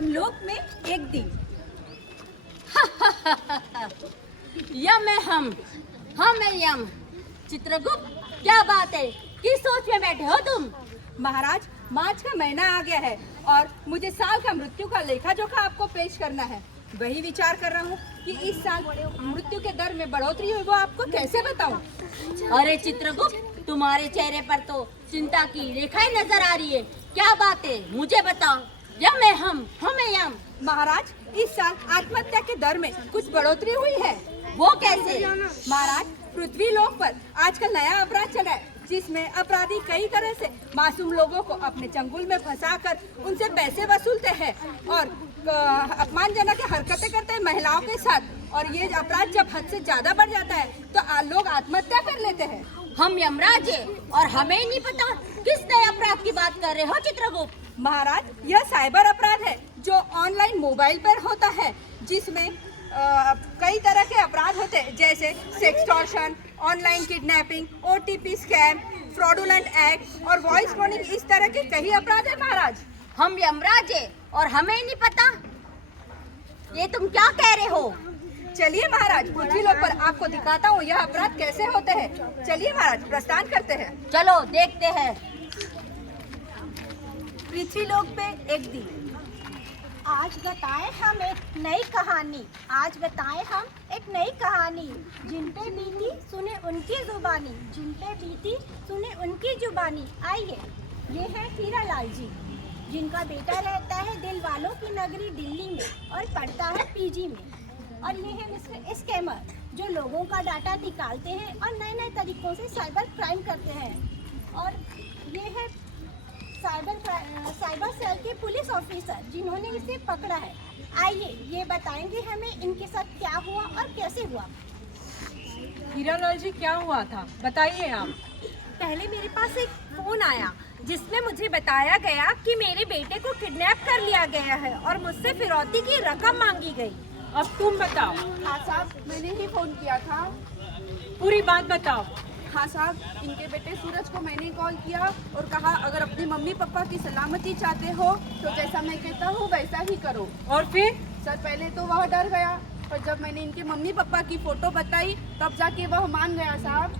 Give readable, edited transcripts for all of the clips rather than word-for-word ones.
यमलोक में एक दिन। यम है हम है यम। चित्रगुप्त, क्या बात है, किस सोच में बैठे हो तुम? महाराज, मार्च का महीना आ गया है और मुझे साल का मृत्यु का लेखा जोखा आपको पेश करना है। वही विचार कर रहा हूँ कि इस साल मृत्यु के दर में बढ़ोतरी हुई, वो आपको कैसे बताऊं? अरे चित्रगुप्त, तुम्हारे चेहरे पर तो चिंता की रेखाएं नजर आ रही है। क्या बात है, मुझे बताओ। यम है हम है यम। महाराज, इस साल आत्महत्या के दर में कुछ बढ़ोतरी हुई है। वो कैसे? महाराज, पृथ्वी लोक पर आजकल नया अपराध चला है, जिसमें अपराधी कई तरह से मासूम लोगों को अपने चंगुल में फंसाकर उनसे पैसे वसूलते हैं और अपमानजनक हरकतें करते हैं महिलाओं के साथ। और ये अपराध जब हद से ज्यादा बढ़ जाता है तो लोग आत्महत्या कर लेते हैं। हम यमराज है और हमें ही नहीं पता किस नए अपराध की बात कर रहे हो चित्रगुप्त? महाराज, यह साइबर अपराध है जो ऑनलाइन मोबाइल पर होता है, जिसमें कई तरह के अपराध होते हैं, जैसे sextortion, online kidnapping, OTP scam, fraudulent act और वॉइस क्लोनिंग। इस तरह के कई अपराध है महाराज। हम यमराज है और हमें नहीं पता, ये तुम क्या कह रहे हो? चलिए महाराज, पृथ्वी लोक पर आपको दिखाता हूँ यह अपराध कैसे होते हैं। चलिए महाराज, प्रस्थान करते हैं। चलो देखते हैं। पृथ्वी लोक पे एक दिन। आज बताएं हम एक नई कहानी, आज बताएं हम एक नई कहानी। जिन पे बीती सुने उनकी जुबानी, जिन पे बीती सुने उनकी जुबानी। आइए, ये है हीरालाल जी, जिनका बेटा रहता है दिल वालों की नगरी दिल्ली में और पढ़ता है PG में। और ये है मिस्टर स्कैमर, जो लोगों का डाटा निकालते हैं और नए नए तरीकों से साइबर क्राइम करते हैं। और ये है साइबर सेल के पुलिस ऑफिसर, जिन्होंने इसे पकड़ा है। आइए, ये बताएंगे हमें इनके साथ क्या हुआ और कैसे हुआ। हीरालाल जी, क्या हुआ था, बताइए आप। पहले मेरे पास एक फोन आया जिसमें मुझे बताया गया कि मेरे बेटे को किडनैप कर लिया गया है और मुझसे फिरौती की रकम मांगी गई। अब तुम बताओ। हाँ साहब, मैंने ही फोन किया था। पूरी बात बताओ। हाँ साहब, इनके बेटे सूरज को मैंने कॉल किया और कहा अगर अपने मम्मी पापा की सलामती चाहते हो तो जैसा मैं कहता हूँ वैसा ही करो। और फिर? सर, पहले तो वह डर गया, पर जब मैंने इनके मम्मी पापा की फोटो बताई तब जाके वह मान गया साहब।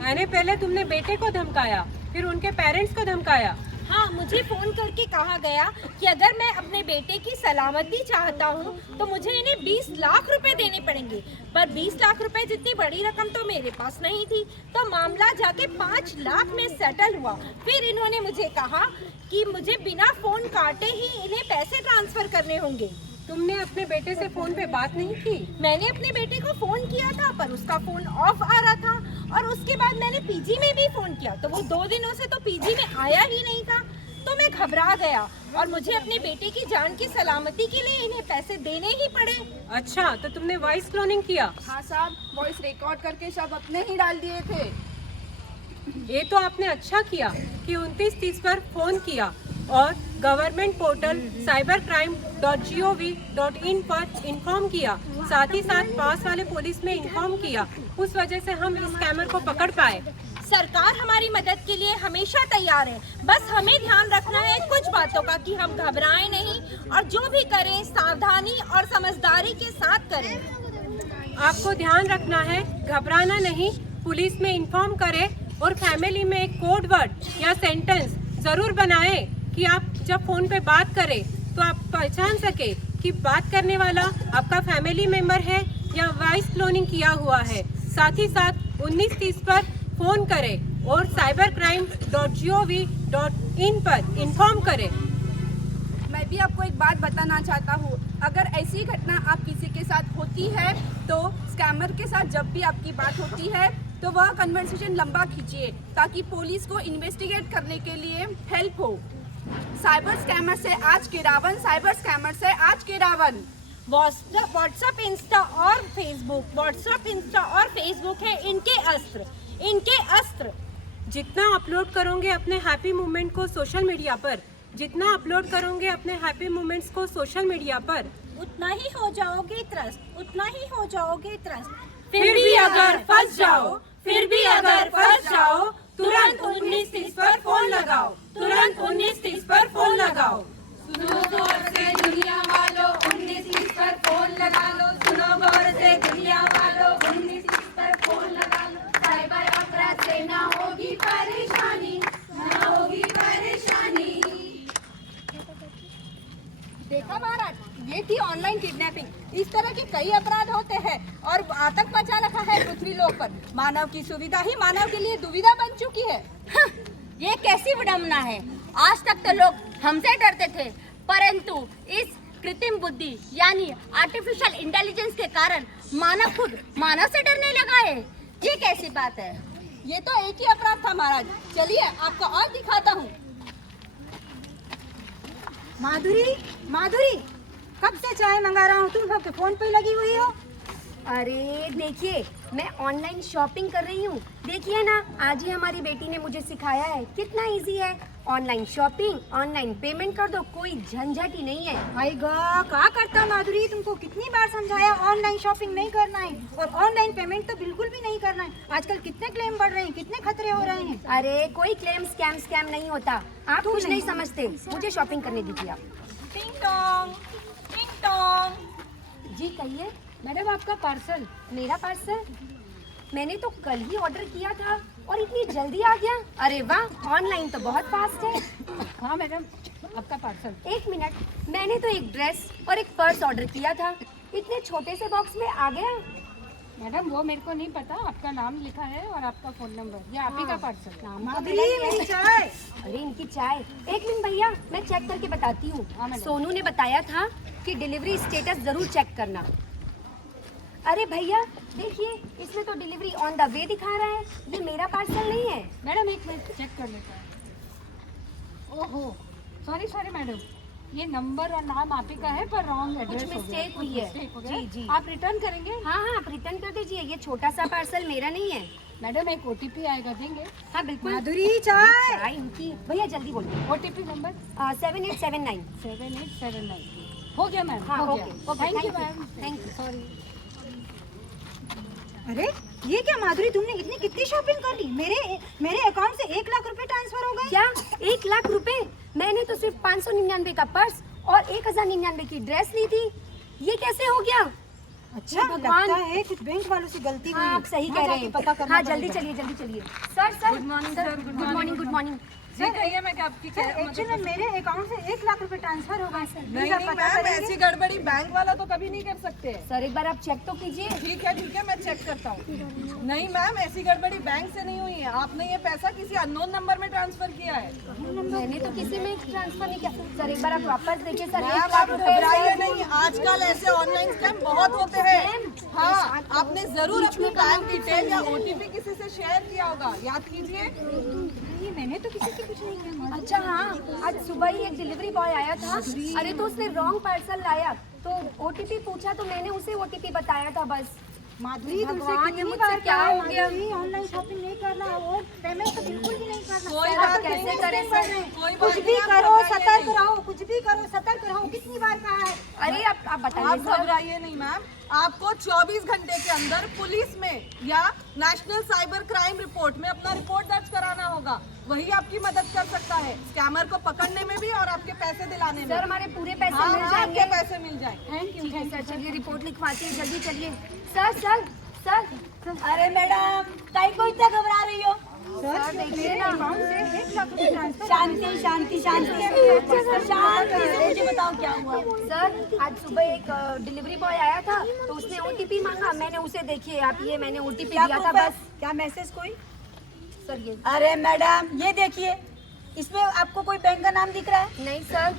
मैंने पहले तुमने बेटे को धमकाया, फिर उनके पेरेंट्स को धमकाया। हाँ, मुझे फोन करके कहा गया कि अगर मैं अपने बेटे की सलामती चाहता हूँ तो मुझे इन्हें 20 लाख रुपए देने पड़ेंगे। पर 20 लाख रुपए जितनी बड़ी रकम तो मेरे पास नहीं थी, तो मामला जाके 5 लाख में सेटल हुआ। फिर इन्होंने मुझे कहा कि मुझे बिना फोन काटे ही इन्हें पैसे ट्रांसफर करने होंगे। तुमने अपने बेटे से फोन पे बात नहीं की? मैंने अपने बेटे को फोन किया था, पर उसका फोन ऑफ आ रहा था। और उसके बाद मैंने PG में भी फोन किया तो वो 2 दिनों से तो PG में आया ही नहीं था। तो मैं घबरा गया और मुझे अपने बेटे की जान की सलामती के लिए इन्हें पैसे देने ही पड़े। अच्छा, तो तुमने वॉइस क्लोनिंग किया? हाँ साहब, वॉइस रिकॉर्ड करके सब अपने ही डाल दिए थे। ये तो आपने अच्छा किया कि 2930 पर फोन किया और गवर्नमेंट पोर्टल cybercrime.gov.in पर इन्फॉर्म किया, साथ ही साथ पास वाले पुलिस में इन्फॉर्म किया। उस वजह से हम इस स्कैमर को पकड़ पाए। सरकार हमारी मदद के लिए हमेशा तैयार है, बस हमें ध्यान रखना है कुछ बातों का कि हम घबराएं नहीं और जो भी करें सावधानी और समझदारी के साथ करें। आपको ध्यान रखना है, घबराना नहीं, पुलिस में इन्फॉर्म करें और फैमिली में एक कोड वर्ड या सेंटेंस जरूर बनाएं कि आप जब फोन पे बात करें तो आप पहचान सके कि बात करने वाला आपका फैमिली मेंबर है या वॉइस क्लोनिंग किया हुआ है। साथ ही साथ 1930 पर फोन करें और cybercrime.gov.in पर इन्फॉर्म करें। मैं भी आपको एक बात बताना चाहता हूँ, अगर ऐसी घटना आप किसी के साथ होती है तो स्कैमर के साथ जब भी आपकी बात होती है तो वह कन्वर्सेशन लंबा खींचिए ताकि पुलिस को इन्वेस्टिगेट करने के लिए हेल्प हो। साइबर स्कैमर से आज के रावण, साइबर स्कैमर से आज के रावण। व्हाट्सएप, इंस्टा और फेसबुक है इनके अस्त्र, इनके अस्त्र। जितना अपलोड करोगे अपने हैप्पी मोमेंट को सोशल मीडिया पर, जितना अपलोड करोगे अपने हैप्पी मोमेंट्स को सोशल मीडिया पर, उतना ही हो जाओगे त्रस्त, उतना ही हो जाओगे त्रस्त। फिर भी अगर फंस जाओ, फिर भी अगर फंस जाओ, तुरंत 1930 पर फोन लगाओ, तुरंत 1930 पर फोन लगाओ। सुनो तो से दुनिया ये थी ऑनलाइन किडनैपिंग। इस तरह के कई अपराध होते हैं और आतंक मचा रखा है पृथ्वी लोक पर। मानव की सुविधा ही मानव के लिए दुविधा बन चुकी है। ये कैसी विडम्बना है। आज तक तो लोग हमसे डरते थे, परंतु इस कृत्रिम बुद्धि यानी आर्टिफिशियल इंटेलिजेंस के कारण मानव खुद मानव से डरने लगा है। ये कैसी बात है। ये तो एक ही अपराध था महाराज। चलिए आपको और दिखाता हूँ। माधुरी, माधुरी, कब से चाय मंगा रहा हूँ, तुम सबके फोन पे लगी हुई हो। अरे देखिए, मैं ऑनलाइन शॉपिंग कर रही हूँ। देखिए ना, आज ही हमारी बेटी ने मुझे सिखाया है कितना इजी है। ऑनलाइन शॉपिंग, ऑनलाइन पेमेंट कर दो, कोई झंझट ही नहीं है। भाई गा क्या करता माधुरी, तुमको कितनी बार समझाया ऑनलाइन शॉपिंग नहीं करना है और ऑनलाइन पेमेंट तो बिल्कुल भी नहीं करना है। आजकल कितने क्लेम बढ़ रहे हैं, कितने खतरे हो रहे हैं। अरे कोई क्लेम स्कैम नहीं होता, आप कुछ नहीं समझते। मुझे शॉपिंग करने दीजिए आप। टिंग टोंग, टिंग टोंग। जी कहिए। मैडम आपका पार्सल। मेरा पार्सल? मैंने तो कल ही ऑर्डर किया था और इतनी जल्दी आ गया। अरे वाह, ऑनलाइन तो बहुत फास्ट है। हाँ मैडम, आपका पार्सल। एक मिनट, मैंने तो एक ड्रेस और एक पर्स ऑर्डर किया था, इतने छोटे से बॉक्स में आ गया। मैडम वो मेरे को नहीं पता, आपका नाम लिखा है और आपका फोन नंबर, ये आप ही का पार्सल। माधुरी मेरी चाय। अरे इनकी चाय। एक मिनट भैया, मैं चेक करके बताती हूँ। हाँ, मैडम। सोनू ने बताया था कि डिलीवरी स्टेटस जरूर चेक करना। अरे भैया देखिए, इसमें तो डिलीवरी ऑन द वे दिखा रहा है, ये मेरा पार्सल नहीं है। मैडम एक मिनट चेक कर लेता है। ओहो, सॉरी मैडम, ये नंबर और नाम आप ही का है पर रॉन्ग एड्रेस कुछ मिस्टेक हुई है। जी जी। आप रिटर्न करेंगे? हाँ हाँ, आप रिटर्न कर दीजिए, ये छोटा सा पार्सल मेरा नहीं है। मैडम एक OTP आएगा, देंगे? हाँ बिल्कुल। माधुरी चाय। चाय इनकी। भैया जल्दी बोलिए। OTP number 7879। 7879। हो गया मैम, हाँ हो ओके गया। Okay, thank you ma'am. Thank you. Sorry. अरे ये क्या माधुरी, तुमने इतनी कितनी शॉपिंग कर ली। मेरे अकाउंट से 1 लाख रुपए ट्रांसफर हो गए। क्या 1 लाख रुपए? मैंने तो सिर्फ 599 का पर्स और 1099 की ड्रेस ली थी, ये कैसे हो गया? अच्छा भगवान। लगता है कुछ बैंक वालों से गलती हुई। हाँ, आप सही कह रहे हैं। पता करना हाँ जल्दी पड़ेगा। चलिए जल्दी चलिए। Sir good morning sir. Good morning good morning. जी कहिए, मैं आपकी एक्चुअली में मेरे अकाउंट से 1 लाख रुपए ट्रांसफर हो गए सर। नहीं मैम, ऐसी गड़बड़ी बैंक वाला तो कभी नहीं कर सकते। सर एक बार आप चेक तो कीजिए। ठीक है, मैं चेक करता हूँ। नहीं मैम, ऐसी गड़बड़ी बैंक से नहीं हुई है। आपने ये पैसा किसी अननोन नंबर में ट्रांसफर किया है। मैंने तो किसी में ट्रांसफर नहीं किया। सर एक बार आप वापस देखिए सर। मैम 1 लाख आप रुपए घबराइए नहीं, आजकल ऐसे ऑनलाइन स्कैम बहुत होते हैं। हाँ, आपने जरूर अपनी बैंक डिटेल या OTP किसी से शेयर किया होगा, याद कीजिए। मैंने तो किसी से कुछ नहीं किया। अच्छा हाँ, आज सुबह ही एक डिलीवरी बॉय आया था। अरे तो उसने रॉन्ग पार्सल लाया, तो OTP पूछा तो मैंने उसे OTP बताया था बस। माधुरी तुमसे भगवान, ये कितनी मुझसे बार क्या हो गया? ऑनलाइन शॉपिंग नहीं करना और पेमेंट तो बिल्कुल भी नहीं करना। कोई सर, बात आप नहीं, कैसे करें कर सर? रहे हैं? कोई बात कुछ नहीं, भी आप करो, घबराइए सतर्क नहीं। रहो, कुछ भी करो, सतर्क रहो। कितनी बार कहा है। अरे आप बताइए आप सर। घबराइए नहीं मैम, आपको 24 घंटे के अंदर पुलिस में या नेशनल साइबर क्राइम रिपोर्ट में अपना रिपोर्ट दर्ज कराना होगा। वही आपकी मदद कर सकता है स्कैमर को पकड़ने में भी और आपके पैसे दिलाने में। सर हमारे पूरे पैसे हाँ, मिल हाँ, जाएंगे। आपके पैसे मिल जाएंगे। Thank you sir. चलिए रिपोर्ट लिखवाती है, जल्दी चलिए। सर सर सर अरे मैडम, कहीं को इतना घबरा रही हो? सर देखिए ना। अकाउंट से 1 लाख रुपए ट्रांसफर। शांति शांति शांति शांति से मुझे बताओ क्या हुआ। सर आज सुबह एक डिलीवरी बॉय आया था, तो उसने OTP मांगा। मैंने उसे देखिए आप, ये मैंने OTP दिया था बस। क्या मैसेज कोई? सर ये अरे मैडम ये देखिए, इसमें आपको कोई बैंक का नाम दिख रहा है? नहीं सर।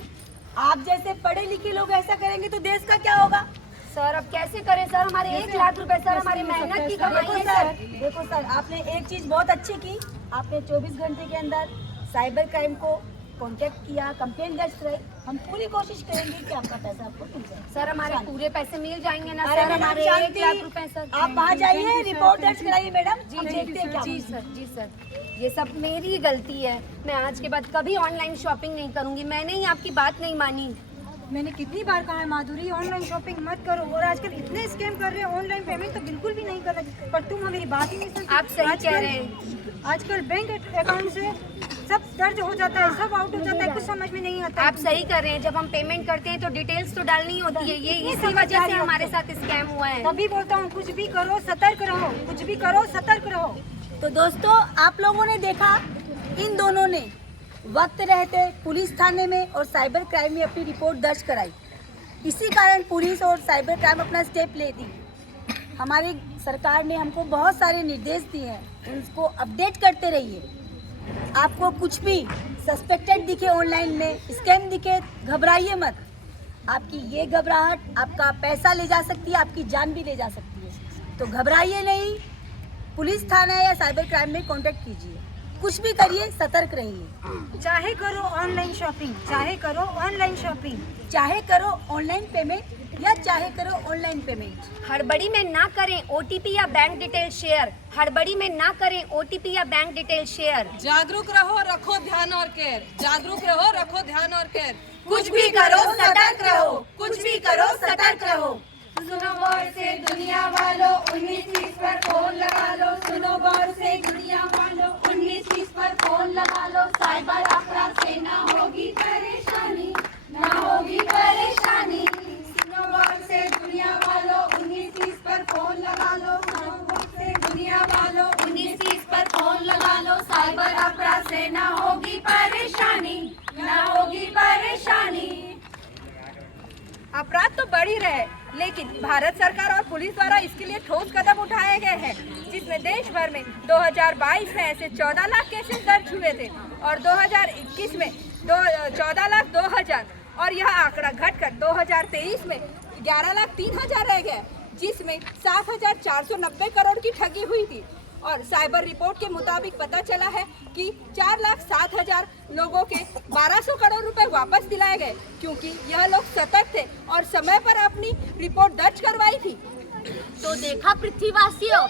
आप जैसे पढ़े लिखे लोग ऐसा करेंगे तो देश का क्या होगा? सर अब कैसे करें सर, हमारे 1 लाख रुपए सर हमारी मेहनत की कमाई देखो है सर, सर। देखो सर, आपने एक चीज बहुत अच्छी की। आपने 24 घंटे के अंदर साइबर क्राइम को कांटेक्ट किया, कंप्लेंट दर्ज कराई। हम पूरी कोशिश करेंगे कि आपका पैसा आपको मिल जाए। सर हमारे पूरे पैसे मिल जाएंगे ना अरे सर? मैडम, हमारे शांति। 1 लाख रुपए सर। आप वहाँ जाइए, रिपोर्ट दर्ज कराइए मैडम। हम देखते हैं क्या जी होता है। सर जी सर, ये सब मेरी गलती है। मैं आज के बाद कभी ऑनलाइन शॉपिंग नहीं करूंगी। मैंने ही आपकी बात नहीं मानी। मैंने कितनी बार कहा है माधुरी, ऑनलाइन शॉपिंग मत करो। और आजकल इतने स्कैम कर रहे हैं, ऑनलाइन पेमेंट तो बिल्कुल भी नहीं कर रहे। पर तुम हमारी बात ही नहीं सुनते। आप सही कह रहे हैं। आजकल बैंक अकाउंट से सब दर्ज हो जाता है, सब आउट हो जाता है, कुछ समझ में नहीं आता। आप सही कर रहे हैं, जब हम पेमेंट करते हैं तो डिटेल्स तो डालनी होती है। ये इसी वजह से हमारे साथ स्कैम हुआ है। तभी बोलता हूँ कुछ भी करो सतर्क रहो, कुछ भी करो सतर्क रहो। तो दोस्तों, आप लोगों ने देखा, इन दोनों ने वक्त रहते पुलिस थाने में और साइबर क्राइम में अपनी रिपोर्ट दर्ज कराई। इसी कारण पुलिस और साइबर क्राइम अपना स्टेप लेती। हमारी सरकार ने हमको बहुत सारे निर्देश दिए हैं, उनको अपडेट करते रहिए। आपको कुछ भी सस्पेक्टेड दिखे ऑनलाइन में, स्कैम दिखे, घबराइए मत। आपकी ये घबराहट आपका पैसा ले जा सकती है, आपकी जान भी ले जा सकती है। तो घबराइए नहीं, पुलिस थाना या साइबर क्राइम में कांटेक्ट कीजिए। कुछ भी करिए, सतर्क रहिए। चाहे करो ऑनलाइन शॉपिंग, चाहे करो ऑनलाइन शॉपिंग, चाहे करो ऑनलाइन पेमेंट या चाहे करो ऑनलाइन पेमेंट। हड़बड़ी में ना करें ओटीपी या बैंक डिटेल शेयर। हड़बड़ी में ना करें ओटीपी या बैंक डिटेल शेयर। जागरूक रहो, रखो ध्यान और केयर। जागरूक रहो, रखो ध्यान और केयर। कुछ भी करो सतर्क रहो, कुछ भी करो सतर्क रहो। सुनो गौर से दुनिया वालों, 1930 पर फोन लगा लो। सुनो गौर से दुनिया वालों, 1930 पर फोन लगा लो। साइबर अपराध से ना होगी परेशानी, ना होगी परेशानी। सुनो गौर से दुनिया वालों, 1930 पर फोन लगा लो। सुनो गौर से दुनिया वालों, 1930 पर फोन लगा लो। साइबर अपराध से ना होगी परेशानी, ना होगी परेशानी। अपराध तो बढ़ ही रहे, लेकिन भारत सरकार और पुलिस द्वारा इसके लिए ठोस कदम उठाए गए हैं, जिसमें देश भर में 2022 में ऐसे 14 लाख केसेस दर्ज हुए थे और 2021 में 14,02,000 और यह आंकड़ा घटकर 2023 में 11,03,000 रह गया, जिसमें 7,490 करोड़ की ठगी हुई थी। और साइबर रिपोर्ट के मुताबिक पता चला है कि 4,07,000 लोगों के 1,200 करोड़ रुपए वापस दिलाए गए, क्योंकि यह लोग सतर्क थे और समय पर अपनी रिपोर्ट दर्ज करवाई थी। तो देखा पृथ्वीवासियों,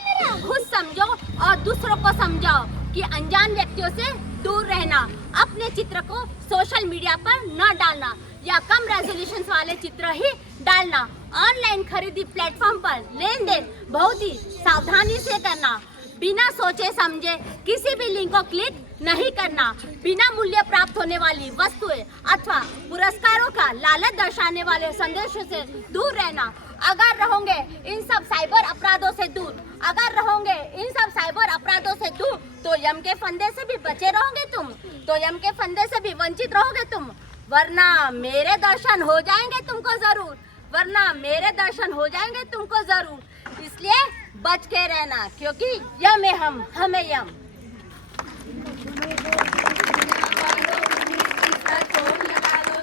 खुद समझो और दूसरों को समझाओ कि अनजान व्यक्तियों से दूर रहना, अपने चित्र को सोशल मीडिया पर न डालना या कम रेजोल्यूशन वाले चित्र ही डालना। ऑनलाइन खरीदी प्लेटफॉर्म पर लेन देन बहुत ही सावधानी से करना। बिना सोचे समझे किसी भी लिंक को क्लिक नहीं करना। बिना मूल्य प्राप्त होने वाली वस्तुएं अथवा पुरस्कारों का लालच दर्शाने वाले संदेशों से दूर रहना। अगर रहोगे इन सब साइबर अपराधों से दूर, अगर रहोगे इन सब साइबर अपराधों से दूर, तो यम के फंदे से भी बचे रहोगे तुम, तो यम के फंदे से भी वंचित रहोगे तुम। वरना मेरे दर्शन हो जाएंगे तुमको जरूर, वरना मेरे दर्शन हो जाएंगे तुमको जरूर। इसलिए बच के रहना, क्योंकि यम है हम, हमें यम।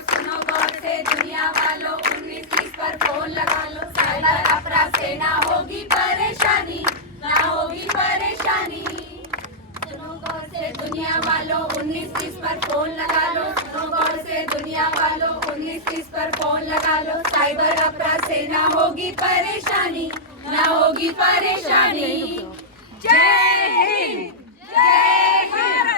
सुनो गौर से दुनिया वालों, 1930 पर फोन लगा लो। साइबर अपराध से ना होगी परेशानी, ना होगी परेशानी। सुनो गौर से दुनिया वालों, 1930 पर फोन लगा लो। सुनो गौर से दुनिया वालों, 1930 पर फोन लगा लो। साइबर अपराध से ना होगी परेशानी, ना होगी परेशानी। जय हिंद, जय हिंद।